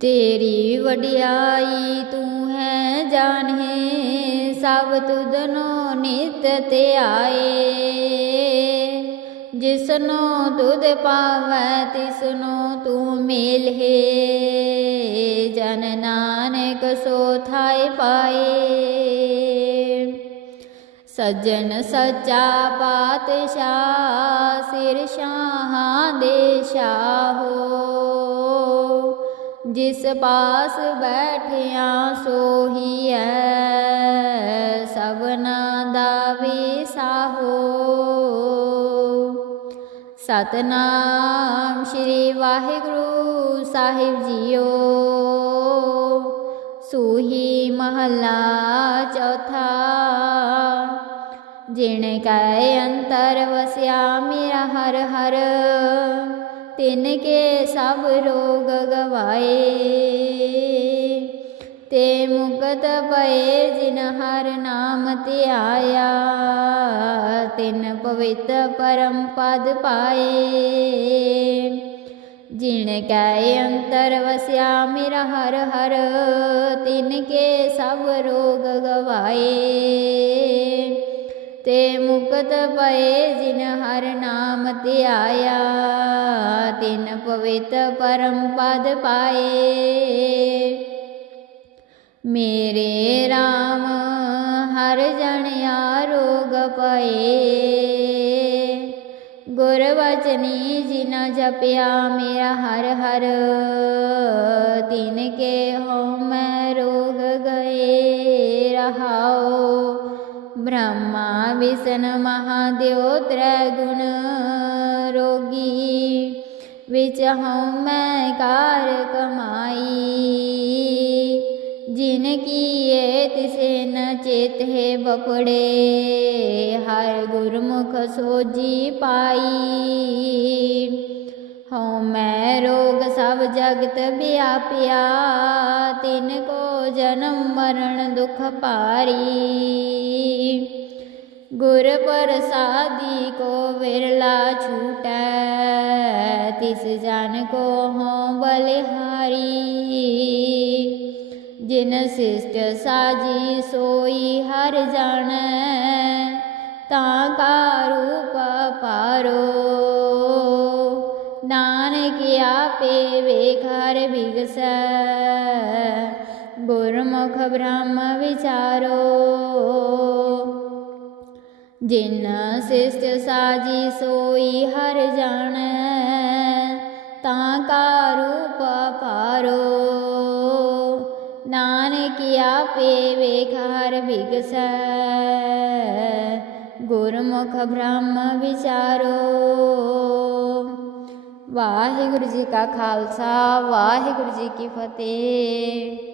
ਤੇਰੀ ਵਡਿਆਈ ਤੂੰ ਹੈ ਜਾਣੇ, ਸਭ ਤੁਧਨੋ ਨਿਤ ਧਿਆਏ ਜਿਸਨੋ ਤੁਧ ਪਾਵੈ, ਤਿਸਨੋ ਤੂੰ ਮਿਲਹਿ। ਜਨ ਨਾਨਕ ਸੋ ਥਾਇ ਪਾਏ। ਸੱਜਣ ਸੱਚਾ ਪਾਤਸ਼ਾਹ, ਸਿਰ ਸ਼ਾਹਾਂ ਦੇ ਸ਼ਾਹੋ ਜਿਸ ਪਾਸ ਬੈਠਿਆ ਸੋਹੀ ਹੈ ਸਭਨਾ ਦਾ ਵੀ ਸਾਹੋ। ਸਤਨਾਮ ਸ਼੍ਰੀ ਵਾਹਿਗੁਰੂ ਸਾਹਿਬ ਜੀਓ। ਸੂਹੀ ਮਹਲਾ ਚੌਥਾ ਜਿਣ ਕੈ ਅੰਤਰ ਵਸਿਆ ਮੇਰਾ ਹਰ ਹਰ। ਤਿਨ ਕੇ ਸਭ ਰੋਗ ਗਵਾਏ। ਤੇ ਮੁਕਤ ਪਏ ਜਿਨ ਹਰ ਨਾਮ ਧਿਆਇਆ, ਤਿਨ ਪਵਿੱਤ ਪਰਮ ਪਦ ਪਾਏ। ਜਿਣ ਕੈ ਅੰਤਰ ਵਸਿਆ ਮੇਰਾ ਹਰ ਹਰ, ਤਿਨ ਕੇ ਸਭ ਰੋਗ ਗਵਾਏ। ਤੇ ਮੁਕਤ ਪਏ ਜਿਨ ਹਰ ਨਾਮ ਧਿਆਇਆ ਤਿਨ ਪਵਿੱਤ ਪਰਮ ਪਦ ਪਾਏ। ਮੇਰੇ RAM ਹਰ ਜਨ ਆਰੋਗ ਪਏ। ਗੁਰ ਵਚਨੀ ਜਿਨਾ ਜਪਿਆ ਮੇਰਾ ਹਰ ਹਰ, ਤਿਨ ਕੇ ਹੋ ਮੈਂ ਰੋਗ ਗਏ ਰਹਾਓ ਬ੍ਰਹਮਾ ਵਿਸ਼ਨ ਮਹਾਦੇਵ ਤ੍ਰੈ ਗੁਣ ਰੋਗੀ। ਵਿੱਚ ਹਉ ਮੈਂ ਕਾਰ ਕਮਾਈ। ਜਿਨ ਕੀਏ ਤਿਸੇ ਨ ਚੇਤ ਹੈ ਬਪੜੇ ਹਰ ਗੁਰਮੁਖ ਸੋਜੀ ਪਾਈ। ਹਉ ਮੈਂ ਰੋਗ ਸਭ ਜਗਤ ਵਿਆਪਿਆ, ਤਿਨ ਕੋ ਜਨਮ ਮਰਨ ਦੁਖ ਭਾਰੀ। ਗੁਰ ਪ੍ਰਸਾਦੀ ਕੋ ਵਿਰਲਾ ਛੂਟੈ ਤਿਸ ਜਨ ਕੋ ਹੋਂ ਬਲਿਹਾਰੀ? ਜਿਨ ਸਿਸ਼ਟ ਸਾਜੀ ਸੋਈ ਹਰ ਜਾਣੈ ਤਾਂ ਕਾ ਰੂਪ ਪਾਰੋ। ਨਾਨਕ ਆਪੇ ਵੇਖਰ ਬਿਗਸੈ, ਗੁਰਮੁਖ ਬ੍ਰਹਮ ਵਿਚਾਰੋ। ਜਿਨ ਸਿਸ਼ਟ ਸਾਜੀ ਸੋਈ ਹਰ ਜਾਣੈ ਤਾਂ ਕਾ ਰੂਪ ਪਾਰੋ ਨਾਨਕ ਆਪੇ ਵੇਖ ਹਰ ਬਿਗਸੈ ਗੁਰਮੁਖ ਬ੍ਰਹਮ ਵਿਚਾਰੋ। ਵਾਹਿਗੁਰੂ ਜੀ ਕਾ ਖਾਲਸਾ, ਵਾਹਿਗੁਰੂ ਜੀ ਕੀ ਫਤਿਹ।